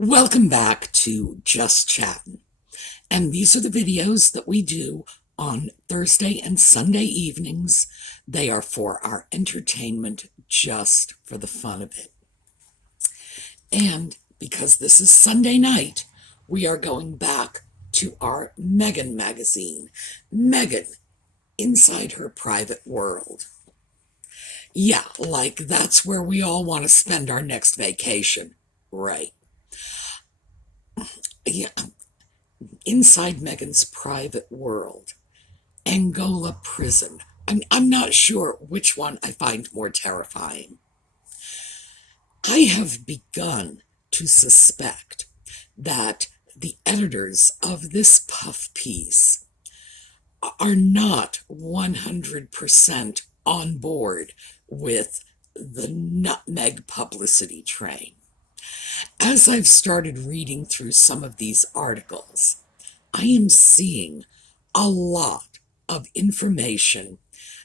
Welcome back to Just Chattin', and these are the videos that we do on Thursday and Sunday evenings. They are for our entertainment, just for the fun of it. And because this is Sunday night, we are going back to our Meghan magazine. Meghan, Inside Her Private World. Yeah, like that's where we all want to spend our next vacation, right? Yeah, inside Meghan's private world. Angola prison. I'm not sure which one I find more terrifying. I have begun to suspect that the editors of this puff piece are not 100% on board with the nutmeg publicity train. As I've started reading through some of these articles, I am seeing a lot of information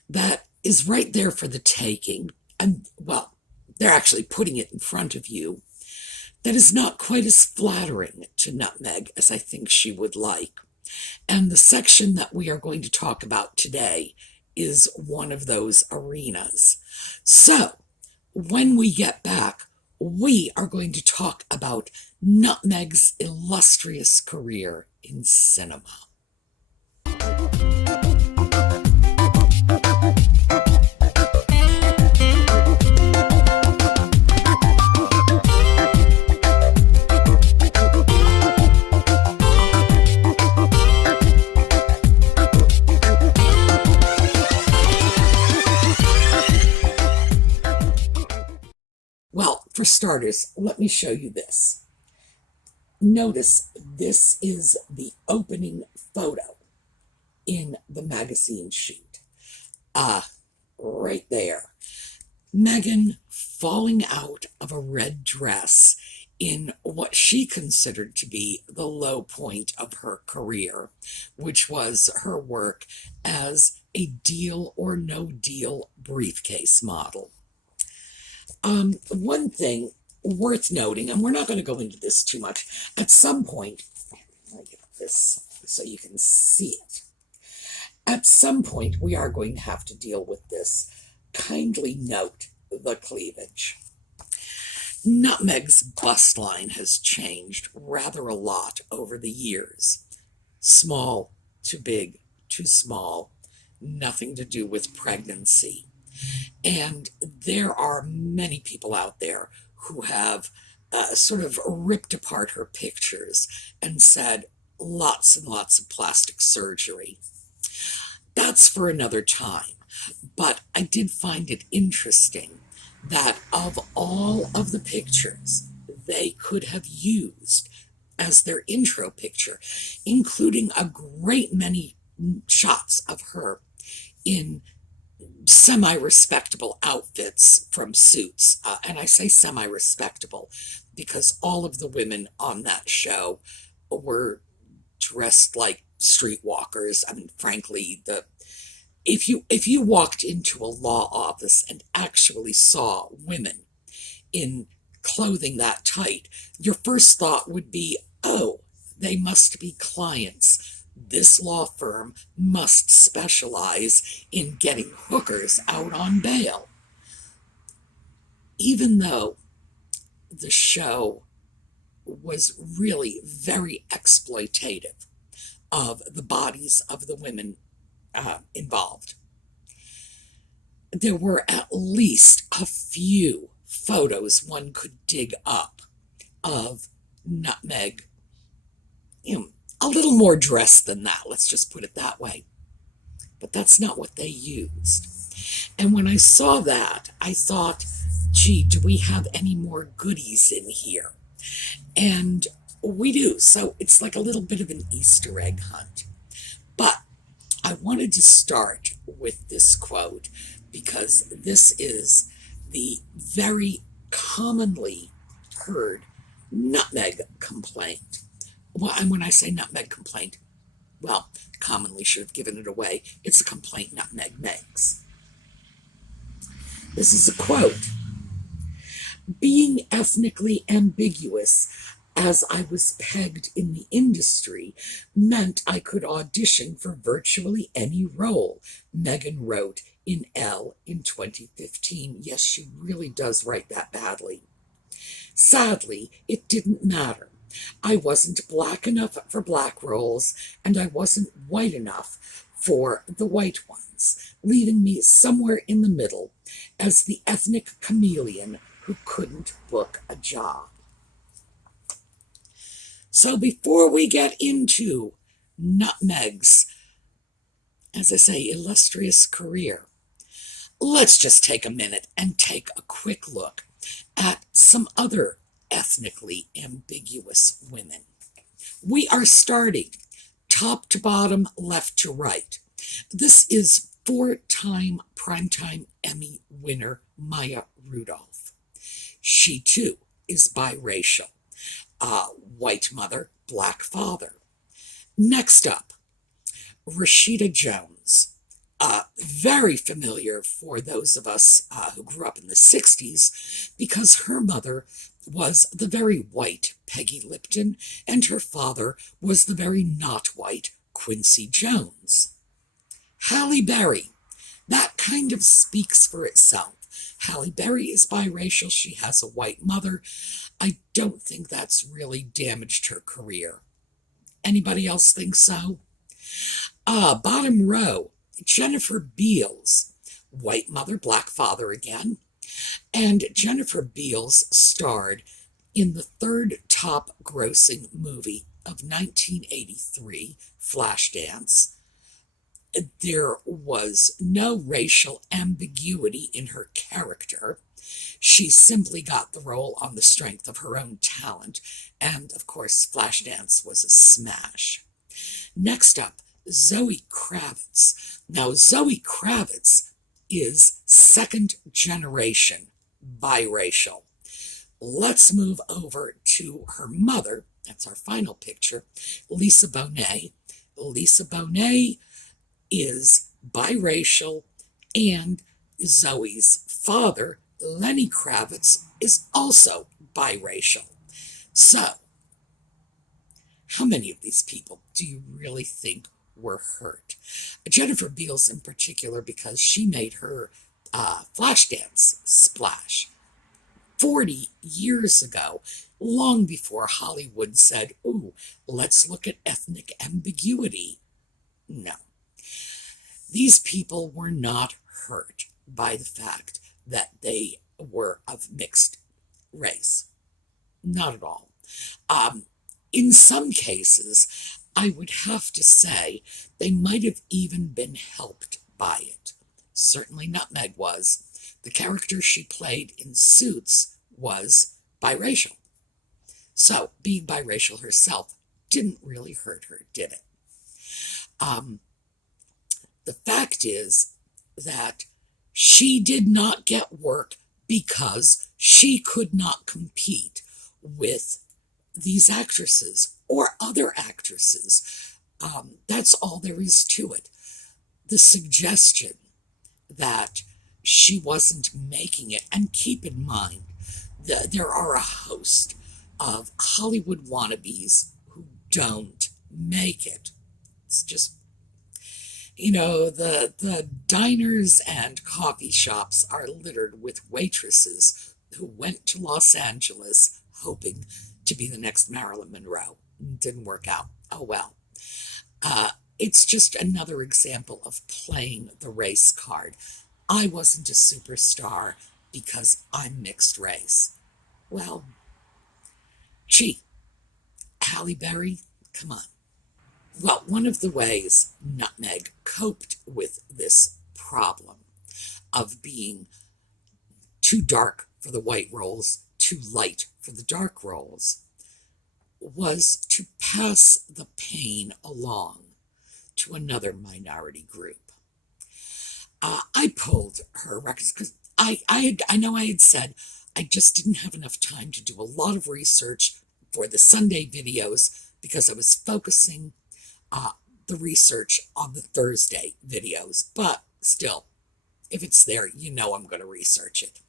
that is right there for the taking. And, well, they're actually putting it in front of you. That is not quite as flattering to Nutmeg as I think she would like. And the section that we are going to talk about today is one of those arenas. So, when we get back, we are going to talk about Nutmeg's illustrious career in cinema. Well, for starters, let me show you this. Notice this is the opening photo in the magazine sheet. Right there. Meghan falling out of a red dress in what she considered to be the low point of her career, which was her work as a deal or no deal briefcase model. One thing worth noting, and we're not going to go into this too much, at some point, let me get this so you can see it. At some point, we are going to have to deal with this. Kindly note the cleavage. Nutmeg's bust line has changed rather a lot over the years. Small to big to small, nothing to do with pregnancy. And there are many people out there who have sort of ripped apart her pictures and said lots and lots of plastic surgery. That's for another time. But I did find it interesting that of all of the pictures they could have used as their intro picture, including a great many shots of her in semi-respectable outfits from Suits. And I say semi-respectable because all of the women on that show were dressed like streetwalkers. I mean, frankly, if you walked into a law office and actually saw women in clothing that tight, your first thought would be, oh, they must be clients. This law firm must specialize in getting hookers out on bail. Even though the show was really very exploitative of the bodies of the women involved, there were at least a few photos one could dig up of Nutmeg, a little more dressed than that, let's just put it that way. But that's not what they used. And when I saw that, I thought, gee, do we have any more goodies in here? And we do. So it's like a little bit of an Easter egg hunt. But I wanted to start with this quote because this is the very commonly heard nutmeg complaint. Well, and when I say nutmeg complaint, well, commonly should have given it away. It's a complaint Nutmeg makes. This is a quote. Being ethnically ambiguous, as I was pegged in the industry meant I could audition for virtually any role, Meghan wrote in Elle in 2015. Yes, she really does write that badly. Sadly, it didn't matter. I wasn't black enough for black roles, and I wasn't white enough for the white ones, leaving me somewhere in the middle as the ethnic chameleon who couldn't book a job. So before we get into Nutmeg's, as I say, illustrious career, let's just take a minute and take a quick look at some other ethnically ambiguous women. We are starting top to bottom, left to right. This is four-time Primetime Emmy winner Maya Rudolph. She too is biracial. White mother, black father. Next up, Rashida Jones. Very familiar for those of us who grew up in the 60s because her mother was the very white Peggy Lipton and her father was the very not white Quincy Jones. Halle Berry. That kind of speaks for itself. Halle Berry is biracial. She has a white mother. I don't think that's really damaged her career. Anybody else think so? Bottom row, Jennifer Beals. White mother, black father again. And Jennifer Beals starred in the third top grossing movie of 1983, Flashdance. There was no racial ambiguity in her character. She simply got the role on the strength of her own talent, and of course, Flashdance was a smash. Next up, Zoe Kravitz. Now, Zoe Kravitz is second generation biracial. Let's move over to her mother. That's our final picture, Lisa Bonet. Lisa Bonet is biracial, and Zoe's father, Lenny Kravitz, is also biracial. So, how many of these people do you really think were hurt? Jennifer Beals in particular, because she made her Flashdance splash 40 years ago, long before Hollywood said, ooh, let's look at ethnic ambiguity. No. These people were not hurt by the fact that they were of mixed race. Not at all. In some cases, I would have to say they might have even been helped by it. Certainly Nutmeg was. The character she played in Suits was biracial. So being biracial herself didn't really hurt her, did it? The fact is that she did not get work because she could not compete with these actresses or other actresses. That's all there is to it. The suggestion that she wasn't making it, and keep in mind that there are a host of Hollywood wannabes who don't make it. It's just, the diners and coffee shops are littered with waitresses who went to Los Angeles hoping to be the next Marilyn Monroe. Didn't work out. Oh well. It's just another example of playing the race card. I wasn't a superstar because I'm mixed race. Well, gee, Halle Berry, come on. Well, one of the ways Nutmeg coped with this problem of being too dark for the white roles, too light for the dark roles, was to pass the pain along to another minority group. I pulled her records because I know I had said I just didn't have enough time to do a lot of research for the Sunday videos because I was focusing the research on the Thursday videos. But still, if it's there, I'm going to research it.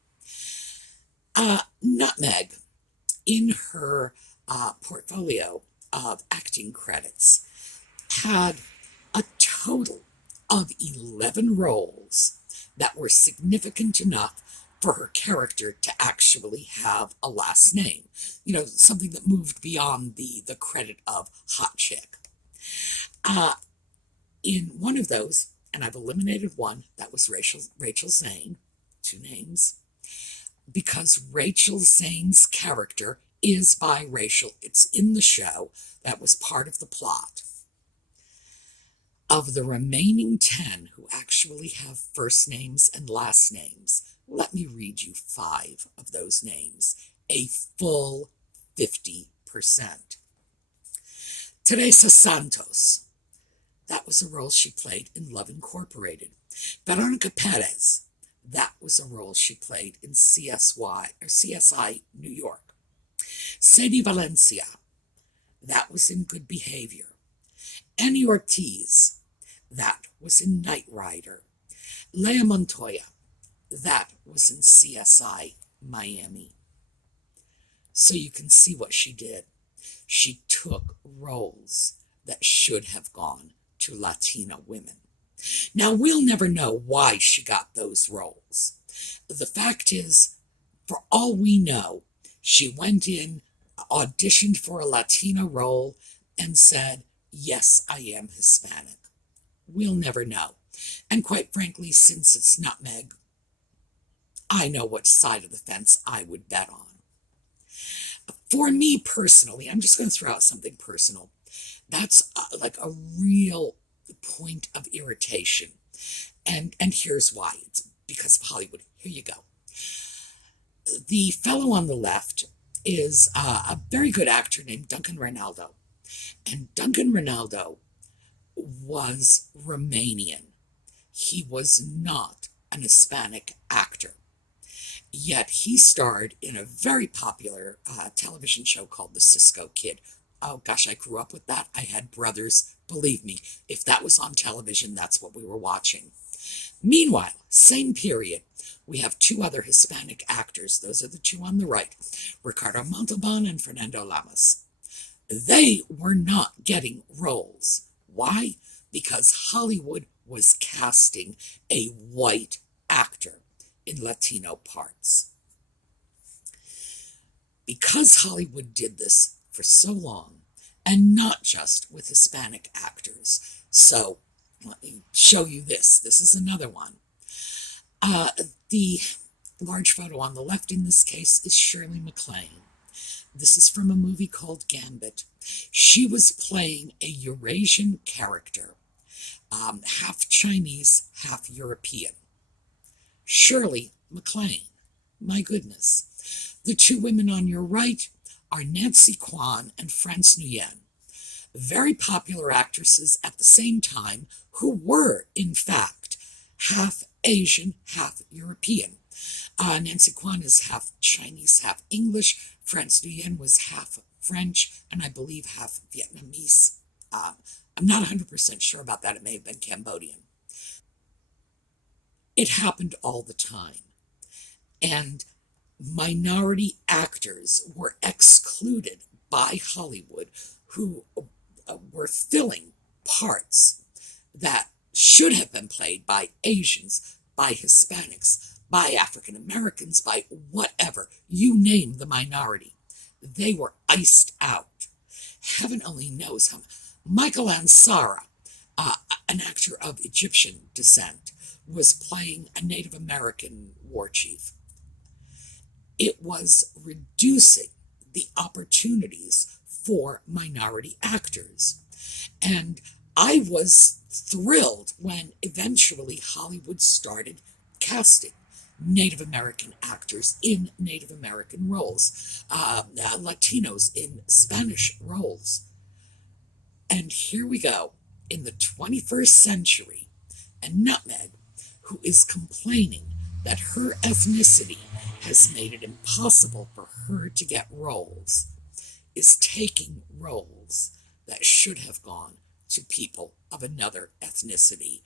Nutmeg, in her portfolio of acting credits had a total of 11 roles that were significant enough for her character to actually have a last name. You know, something that moved beyond the credit of hot chick. In one of those, and I've eliminated one, that was Rachel Zane, 2 names, because Rachel Zane's character is biracial. It's in the show. That was part of the plot. Of the remaining 10 who actually have first names and last names, let me read you 5 of those names, a full 50%. Teresa Santos, that was a role she played in Love Incorporated. Veronica Perez, that was a role she played in CSI New York. Sadie Valencia, that was in Good Behavior. Annie Ortiz, that was in Knight Rider. Lea Montoya, that was in CSI Miami. So you can see what she did. She took roles that should have gone to Latina women. Now, we'll never know why she got those roles. The fact is, for all we know, she went in, auditioned for a Latina role, and said, yes, I am Hispanic. We'll never know. And quite frankly, since it's nutmeg, I know what side of the fence I would bet on. For me personally, I'm just going to throw out something personal. That's like a real point of irritation. And here's why. It's because of Hollywood. Here you go. The fellow on the left is a very good actor named Duncan Ronaldo. And Duncan Ronaldo was Romanian. He was not an Hispanic actor. Yet he starred in a very popular television show called The Cisco Kid. Oh gosh, I grew up with that. I had brothers. Believe me, if that was on television, that's what we were watching. Meanwhile, same period, we have 2 other Hispanic actors. Those are the 2 on the right, Ricardo Montalban and Fernando Lamas. They were not getting roles. Why? Because Hollywood was casting a white actor in Latino parts. Because Hollywood did this for so long, and not just with Hispanic actors. So let me show you this. This is another one. The large photo on the left in this case is Shirley MacLaine. This is from a movie called Gambit. She was playing a Eurasian character, half Chinese, half European. Shirley MacLaine. My goodness. The 2 women on your right are Nancy Kwan and France Nguyen, very popular actresses at the same time who were, in fact, half Asian, half European. Nancy Kwan is half Chinese, half English. France Nguyen was half French, and I believe half Vietnamese. I'm not 100% sure about that. It may have been Cambodian. It happened all the time. And minority actors were excluded by Hollywood who were filling parts that should have been played by Asians, by Hispanics, by African Americans, by whatever. You name the minority. They were iced out. Heaven only knows how. Michael Ansara, an actor of Egyptian descent, was playing a Native American war chief. It was reducing the opportunities for minority actors. And I was thrilled when eventually Hollywood started casting Native American actors in Native American roles, Latinos in Spanish roles. And here we go, in the 21st century, and Nutmeg, who is complaining that her ethnicity has made it impossible for her to get roles, is taking roles that should have gone to people of another ethnicity.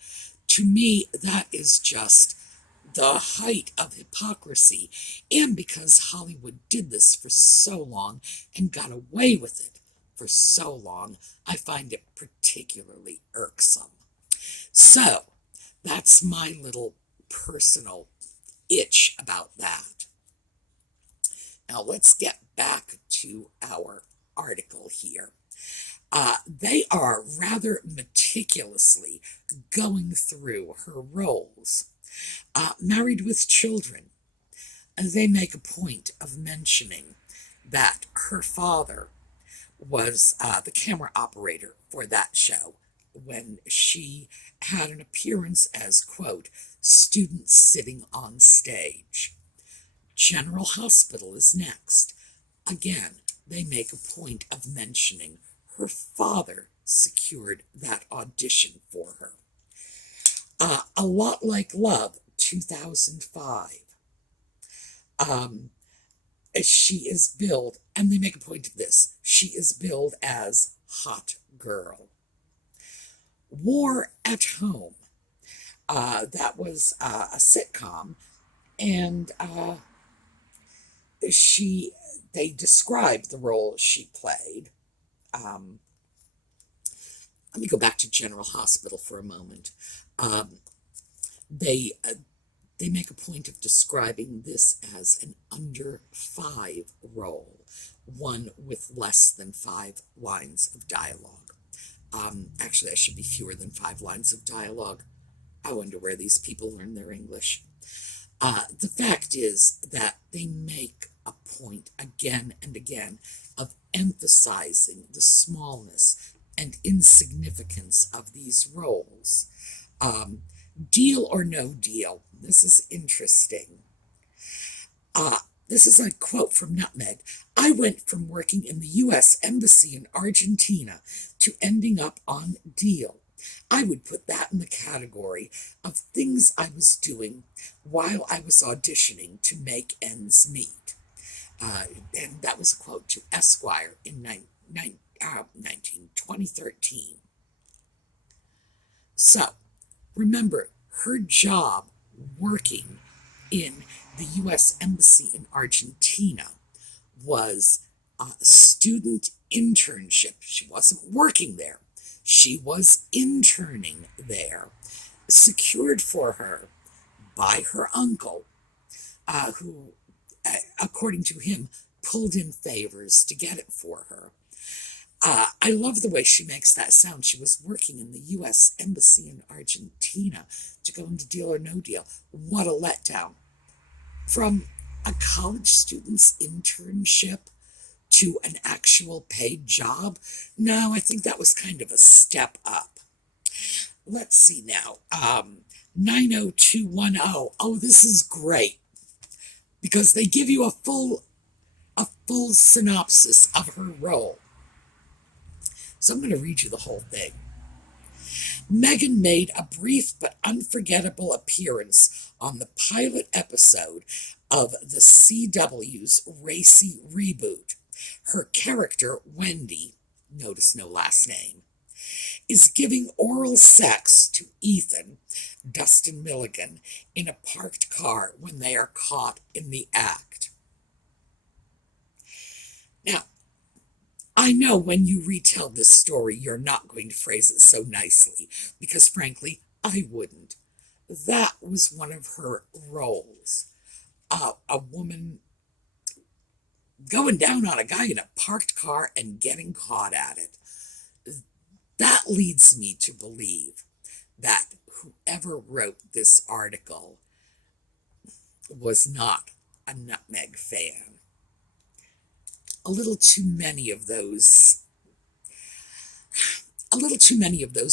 To me, that is just the height of hypocrisy, and because Hollywood did this for so long and got away with it for so long, I find it particularly irksome. So, that's my little personal itch about that. Now, let's get back to our article here. They are rather meticulously going through her roles. Married with Children, they make a point of mentioning that her father was the camera operator for that show when she had an appearance as, quote, student sitting on stage. General Hospital is next. Again, they make a point of mentioning her father secured that audition for her. A Lot Like Love, 2005. She is billed, and they make a point of this, she is billed as hot girl. War at Home, that was a sitcom, and they described the role she played. Let me go back to General Hospital for a moment. They make a point of describing this as an under 5 role, one with less than 5 lines of dialogue. Actually, that should be fewer than 5 lines of dialogue. I wonder where these people learn their English. The fact is that they make a point again and again of emphasizing the smallness and insignificance of these roles. Deal or No Deal. This is interesting. This is a quote from Nutmeg. I went from working in the U.S. Embassy in Argentina to ending up on Deal. I would put that in the category of things I was doing while I was auditioning to make ends meet. And that was a quote to Esquire in 2013. So, remember, her job working in the U.S. Embassy in Argentina was a student internship. She wasn't working there. She was interning there, secured for her by her uncle, who, according to him, pulled in favors to get it for her. I love the way she makes that sound. She was working in the U.S. Embassy in Argentina to go into Deal or No Deal. What a letdown. From a college student's internship to an actual paid job? No, I think that was kind of a step up. Let's see now. 90210. Oh, this is great because they give you a full synopsis of her role. So I'm going to read you the whole thing. Meghan made a brief but unforgettable appearance on the pilot episode of the CW's racy reboot. Her character, Wendy, notice no last name, is giving oral sex to Ethan, Dustin Milligan, in a parked car when they are caught in the act. Now, I know when you retell this story, you're not going to phrase it so nicely, because frankly, I wouldn't. That was one of her roles. A woman going down on a guy in a parked car and getting caught at it. That leads me to believe that whoever wrote this article was not a Nutmeg fan. A little too many of those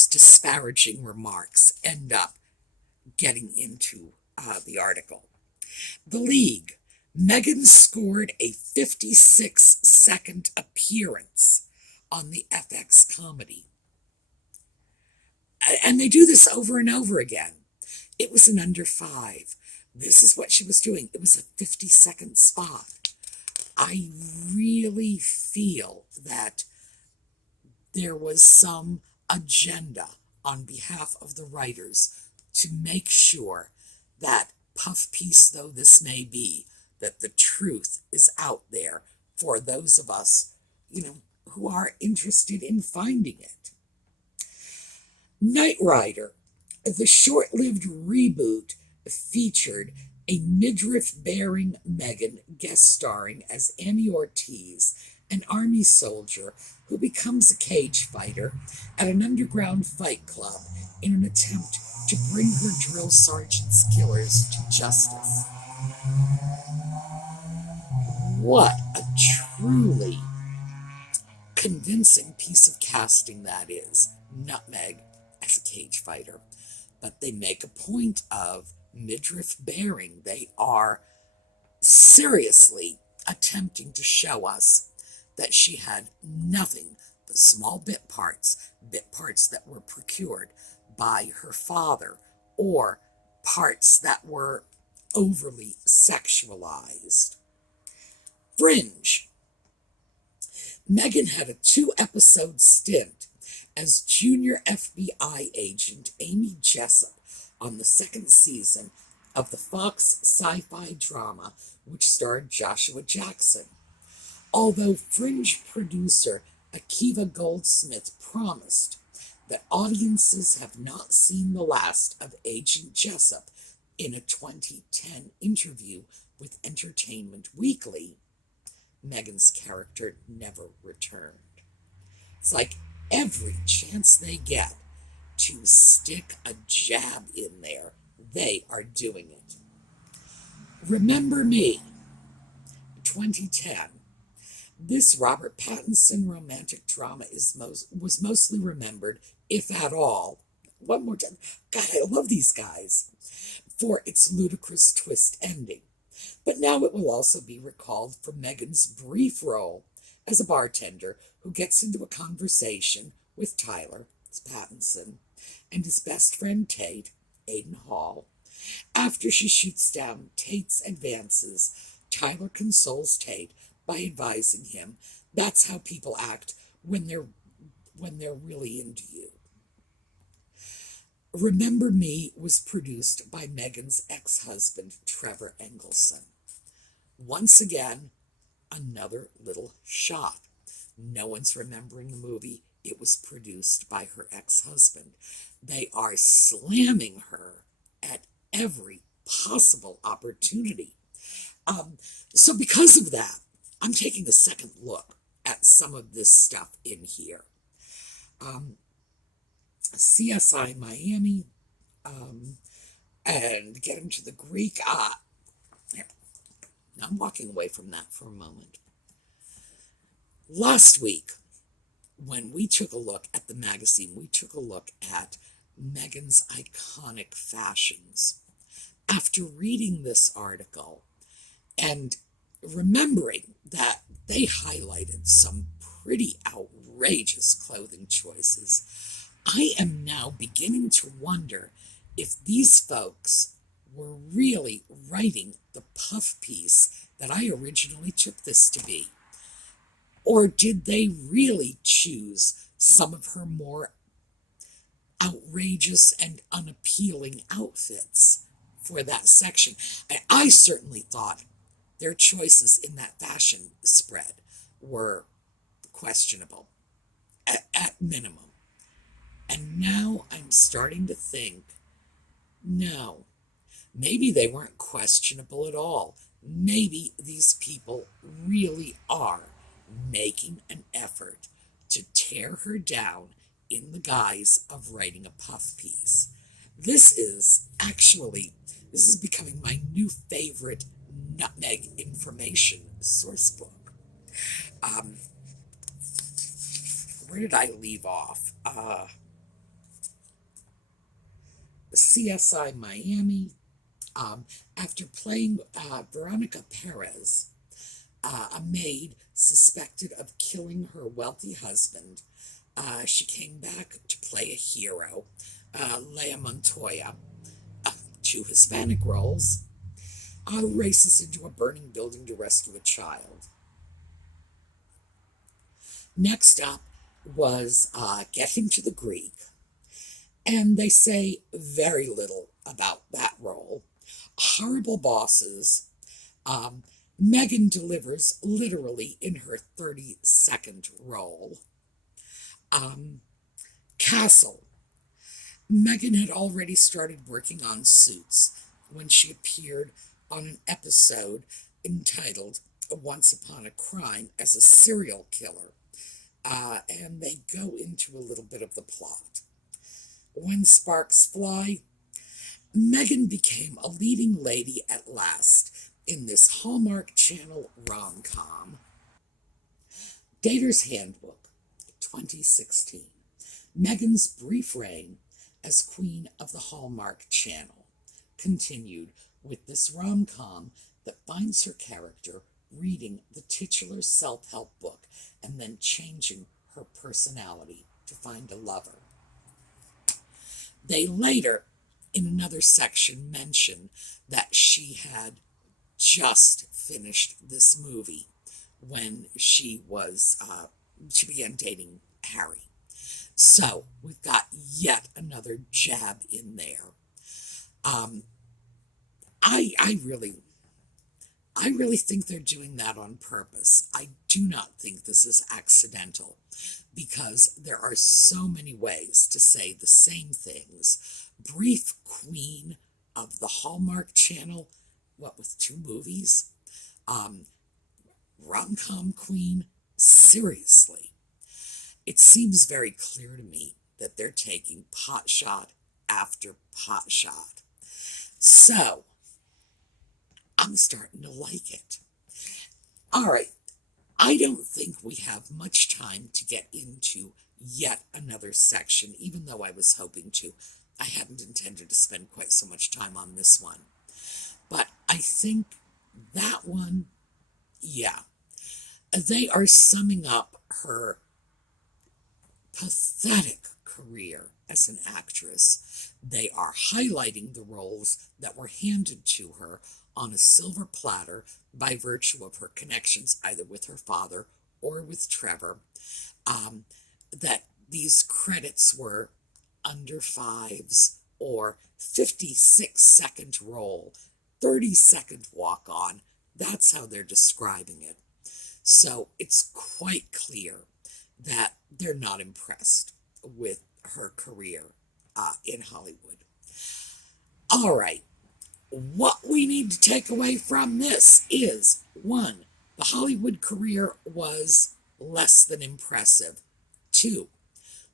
disparaging remarks end up getting into the article. The League. Meghan scored a 56-second appearance on the FX comedy. And they do this over and over again. It was an under 5. This is what she was doing. It was a 50-second spot. I really feel that there was some agenda on behalf of the writers to make sure that puff piece though this may be, that the truth is out there for those of us, who are interested in finding it. Knight Rider, the short-lived reboot, featured a midriff-bearing Meghan guest starring as Annie Ortiz, an army soldier who becomes a cage fighter at an underground fight club in an attempt to bring her drill sergeant's killers to justice. What a truly convincing piece of casting that is. Nutmeg as a cage fighter. But they make a point of midriff bearing. They are seriously attempting to show us that she had nothing but small bit parts that were procured by her father, or parts that were overly sexualized. Fringe. Meghan had a 2-episode stint as junior FBI agent Amy Jessup on the 2nd season of the Fox sci-fi drama which starred Joshua Jackson. Although Fringe producer Akiva Goldsmith promised that audiences have not seen the last of Agent Jessup in a 2010 interview with Entertainment Weekly, Meghan's character never returned. It's like every chance they get to stick a jab in there, they are doing it. Remember Me, 2010. This Robert Pattinson romantic drama was mostly remembered, if at all, one more time, God, I love these guys, for its ludicrous twist ending. But now it will also be recalled for Meghan's brief role as a bartender who gets into a conversation with Tyler, it's Pattinson, and his best friend Tate, Aidan Hall. After she shoots down Tate's advances, Tyler consoles Tate by advising him that's how people act when they're really into you. Remember Me was produced by Meghan's ex-husband, Trevor Engelson. Once again, another little shot. No one's remembering the movie. It was produced by her ex-husband. They are slamming her at every possible opportunity. So because of that, I'm taking a second look at some of this stuff in here. CSI Miami, and getting to the Greek. Now I'm walking away from that for a moment. Last week, when we took a look at the magazine, we took a look at Meghan's iconic fashions. After reading this article and remembering that they highlighted some pretty outrageous clothing choices, I am now beginning to wonder if these folks were really writing the puff piece that I originally took this to be. Or did they really choose some of her more outrageous and unappealing outfits for that section? I certainly thought their choices in that fashion spread were questionable, at minimum. And now I'm starting to think, no, maybe they weren't questionable at all. Maybe these people really are making an effort to tear her down in the guise of writing a puff piece. This is becoming my new favorite nutmeg information source book. Where did I leave off? CSI Miami. After playing Veronica Perez, a maid suspected of killing her wealthy husband, she came back to play a hero, Lea Montoya, 2 Hispanic roles, races into a burning building to rescue a child. Next up was Getting to the Greek, and they say very little about that role. Horrible Bosses. Meghan delivers literally in her 30-second role. Castle. Meghan had already started working on Suits when she appeared on an episode entitled Once Upon a Crime as a serial killer. And they go into a little bit of the plot. When Sparks Fly, Meghan became a leading lady at last in this Hallmark Channel rom-com. Dater's Handbook, 2016. Meghan's brief reign as queen of the Hallmark Channel continued with this rom-com that finds her character reading the titular self-help book and then changing her personality to find a lover. They later, in another section, mention that she had just finished this movie when she began dating Harry. So we've got yet another jab in there. I really think they're doing that on purpose. I do not think this is accidental, because there are so many ways to say the same things. Brief queen of the Hallmark Channel, what with 2 movies? Rom-com queen? Seriously. It seems very clear to me that they're taking pot shot after pot shot. So, I'm starting to like it. All right, I don't think we have much time to get into yet another section, even though I was hoping to. I hadn't intended to spend quite so much time on this one. But I think that one, yeah. They are summing up her pathetic career as an actress. They are highlighting the roles that were handed to her on a silver platter by virtue of her connections either with her father or with Trevor, that these credits were under 5s or 56-second role, 30-second walk-on. That's how they're describing it. So it's quite clear that they're not impressed with her career in Hollywood. All right. What we need to take away from this is, 1, the Hollywood career was less than impressive. 2,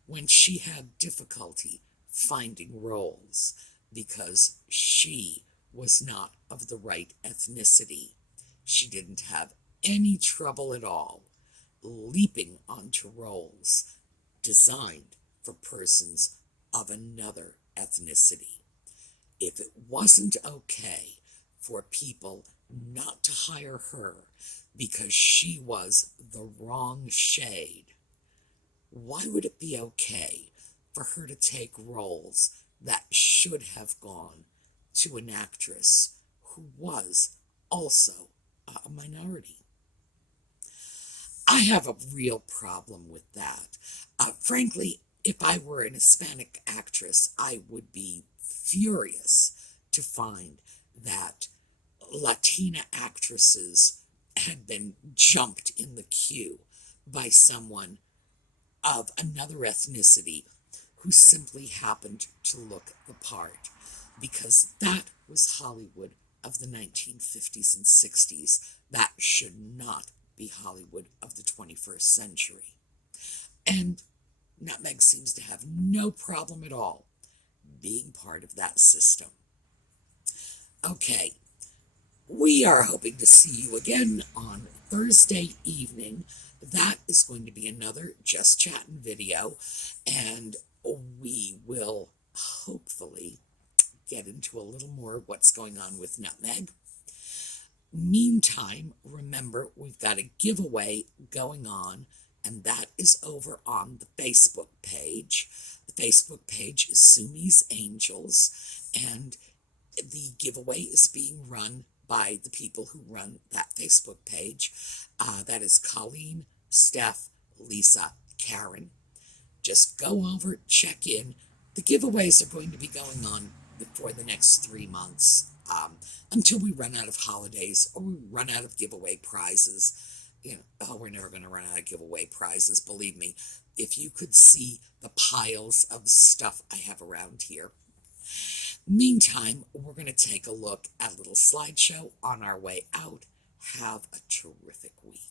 when she had difficulty finding roles because she was not of the right ethnicity. She didn't have any trouble at all leaping onto roles designed for persons of another ethnicity. If it wasn't okay for people not to hire her because she was the wrong shade, why would it be okay for her to take roles that should have gone to an actress who was also a minority? I have a real problem with that. Frankly, if I were an Hispanic actress, I would be furious to find that Latina actresses had been jumped in the queue by someone of another ethnicity who simply happened to look the part, because that was Hollywood of the 1950s and 60s. That should not be Hollywood of the 21st century. And Nutmeg seems to have no problem at all being part of that system. Okay, we are hoping to see you again on Thursday evening. That is going to be another Just Chattin' video, and we will hopefully get into a little more of what's going on with Nutmeg. Meantime, remember, we've got a giveaway going on, and that is over on the Facebook page. The Facebook page is SueMe's Angels, and the giveaway is being run by the people who run that Facebook page. That is Colleen, Steph, Lisa, Karen. Just go over, check in. The giveaways are going to be going on for the next 3 months, until we run out of holidays or we run out of giveaway prizes. Oh, we're never going to run out of giveaway prizes. Believe me, if you could see the piles of stuff I have around here. Meantime, we're going to take a look at a little slideshow on our way out. Have a terrific week.